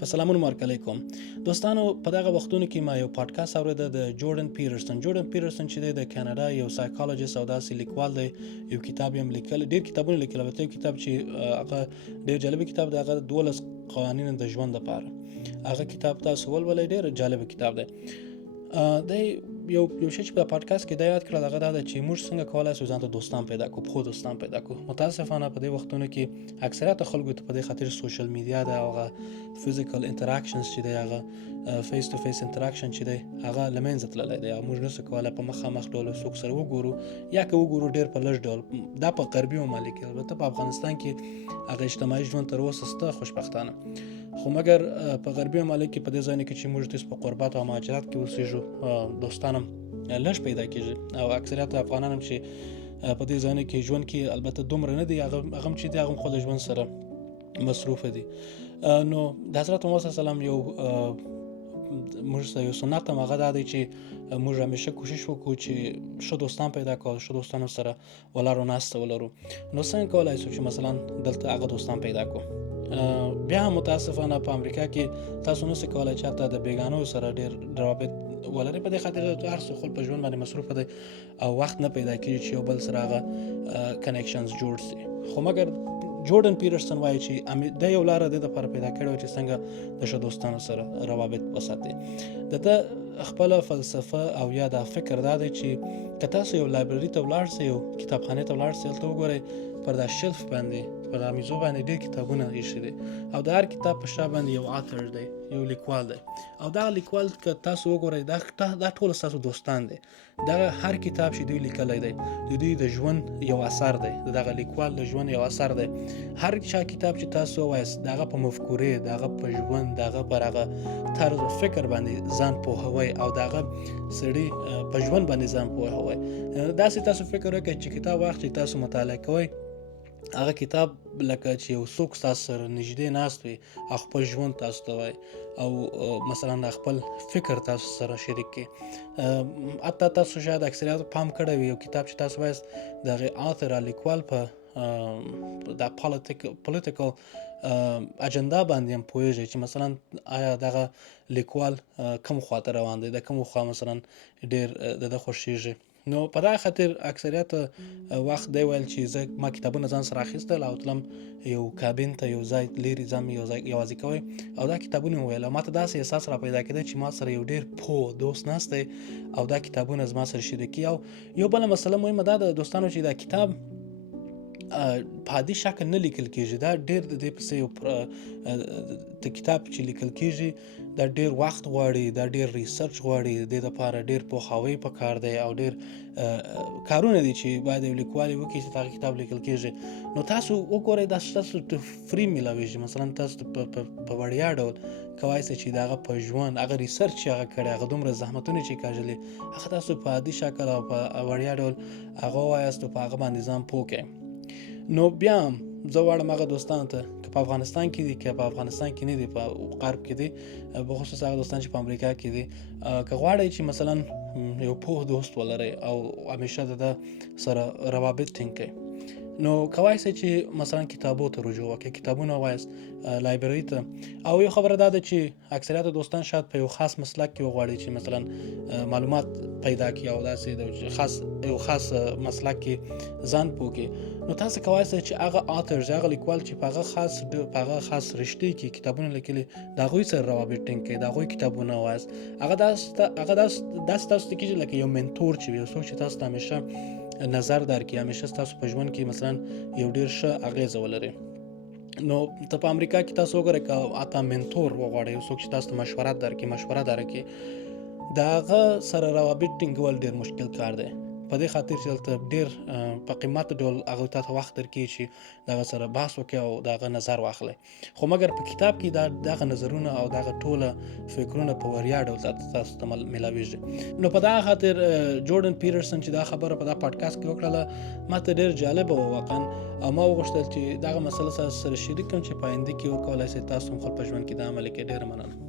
په سلامونه مرکلی کوم دوستانو. په دغه وختونو کې ما یو پادکاسټ اورېده د جوردن پیټرسن چې دی د کاناډا یو سایکالوجست او داسې لیکوال دی. یو کتاب یې هم لیکل، ډېر کتابونه لیکل، البته یو کتاب چې هغه ډېر جالب کتاب دی، هغه 12 قوانین د ژوند لپاره. هغه کتاب تاسو ولولئ، ډېر جالب کتاب دی. یو شی چې په پادکاسټ کې دا یاد کړل هغه دا ده چې موږ څنګه کولای شو ځان ته دوستان پیدا کړو، خو دوستان پیدا کړو. متاسفانه په دې وختونو کې اکثریت خلکو ته په دې خاطر سوشل میډیا دا هغه فزیکل انټراکشنز چې دی، هغه فیس ټو فیس انټراکشن چې دی، هغه لمنځه تللی دی. موږ نشو کولای په مخامخ ډول څوک سره وګورو، یا که وګورو ډېر په لږ ډول. دا په غربي ممالک کې، البته په افغانستان کې هغه اجتماعي ژوند تر اوسه شته خوشبختانه، خو مګر په غربي ممالک کې په دې ځای کې چې موږ د په قربت او مهاجرت کې اوسېږو، دوستان هم لږ پیدا کېږي. او اکثریت افغانان هم چې په دې ځای کې ژوند کې البته دومره نه دي، هغه چې دي هغه خو د ژوند سره مصروف دي. نو د حضرت محمد صلی الله علیه وسلم موږ سره یو سنت هم هغه دا دی چې موږ همیشه کوشش وکړو چې ښه دوستان پیدا کړو، ښه دوستانو سره ولاړو ناسته ولرو. نو څنګه کولای شو چې مثلا دلته هغه دوستان پیدا کړو؟ بیا هم متاسفانه په امریکا کې تاسو نشئ کولای چې حتی د بیګانو سره ډېر روابط ولري، په دې خاطر هر څوک خپل په ژوند باندې مصروف دی او وخت نه پیدا کېږي چې یو بل سره هغه کنیکشنز جوړ شي. خو مګر جوردن پیټرسن وایي چې دا یو لاره د دې لپاره پیدا کړې وه چې څنګه د ښه دوستانو سره روابط وساتي. د ده خپله فلسفه او یا دا فکر دا دی چې که تاسو یو لایبرري ته ولاړ شئ، یو کتابخانې ته ولاړ شئ، هلته وګورئ پر دا شلف باندې، پر دا میزو باندې ډېر کتابونه ایښي دي، او د هر کتاب په شا باندې یو آتر دی، یو لیکوال دی. او دا لیکوال که تاسو وګورئ دا ټول ستاسو دوستان دي. دا هر کتاب چې دوی لیکلی دی د دوی د ژوند یو اثر دی، د دغه لیکوال د ژوند یو اثر دی. هر چا کتاب چې تاسو ووایاست د هغه په مفکورې، د هغه په ژوند، د هغه پر هغه طرز فکر باندې ځان پوهوئ او د هغه سړي په ژوند باندې ځان پوهوئ. داسې تاسو فکر وکړئ چې کتاب واخلئ، تاسو مطالعه کوئ، هغه کتاب لکه چې یو څوک تاسو سره نږدې ناست وي او خپل ژوند تاسو ته وایي، او مثلا خپل فکر تاسو سره شریک کړي. حتی تاسو شاید اکثریت پام کړی وي، یو کتاب چې تاسو وایاست د هغې آتر لیکوال په د پولیټیکل اجنډا باندې هم پوهېږئ چې مثلا آیا دغه لیکوال کوم خواته روان دی، د کوم خوا مثلا ډېر د ده خوښېږي. نو په دغه خاطر اکثریت وخت دی ویل چې ما کتابونه ځان سره اخیستل او تلم یو کابین ته، یو ځای لرې ځم یوازې کوئ او دا کتابونه وویل. او ما ته داسې احساس را پیدا کېده چې ما سره یو ډېر پوه دوست ناست دی او دا کتابونه زما سره شریکي. او یو بله مسله مهمه دا ده دوستانو چې دا کتاب په عادي شکل نه لیکل کېږي. دا ډېر د دې پسې یو د کتاب چې لیکل کېږي دا ډېر وخت غواړي، دا ډېر ریسرچ غواړي، د دې لپاره ډېر پوهاوی پکار دی او ډېر کارونه دي چې باید یو لیکوال وکړي چې دغه کتاب لیکل کېږي. نو تاسو وګورئ دا تاسو ته فري میلاویږي. مثلا تاسو په وړیا ډول کولی شئ چې د هغه په ژوند هغه ریسرچ چې هغه کړی، هغه دومره زحمتونه چې کاږلي، هغه تاسو په عادي شکل او په وړیا ډول هغه ووایاست او په هغه باندې ځان پوه کړئ. نو بیا هم زه واړم هغه دوستانو ته که په افغانستان کې دي، که په افغانستان کې نه دي، په غرب کې دي، بخصوص هغه دوستان چې په امریکا کې دي، که غواړئ چې مثلا یو پوه دوست ولرئ او همیشه د ده سره روابط ټینګ کړئ، نو کولی شئ چې مثلا کتابو ته رجوع وکړئ، کتابونه ووایاست لایبرري ته. او یو خبره دا ده چې اکثریت دوستان شاید په یو خاص مسلک کې وغواړي چې مثلا معلومات پیدا کړي او داسې یو خاص مسلک کې ځان پوه کړي. نو تاسو کولی شئ چې هغه آترز، هغه لیکوال چې په هغه خاص رشتې کې کتابونه لیکلي، د هغوی سره روابط ټینګ کړئ، د هغوی کتابونه ووایاست. هغه داسې تاسو ته کېږي لکه یو منتور چې وي، یو څوک چې تاسو ته همیشه نظر درکړي، همیشه ستاسو په ژوند کې مثلا یو ډېر ښه اغېزه ولري. نو ته په امریکا کې تاسو وګورئ که حتی منتور وغواړئ، یو څوک چې تاسو ته مشوره درکړي، د هغه سره روابط ټینګول ډېر مشکل کار دی، په دې خاطر چې دلته ډېر په قیمت ډول هغوی ته وخت درکړي چې د هغه سره بحث وکړي او د هغه نظر واخلئ. خو مګر په کتاب کې دغه نظرونه او دغه ټوله فکرونه په وړیا ډول تاسو ته میلاویږي. نو په دغه خاطر جوردن پیټرسن چې دا خبره په دا پادکاسټ کې وکړله، ما ته ډېر جالبه وه واقعا، او ما وغوښتل چې دغه مسله سره شریک کړم چې په آینده کې وکولای شئ تاسو هم خپل په ژوند کې دا عملي کړئ. ډېره مننه.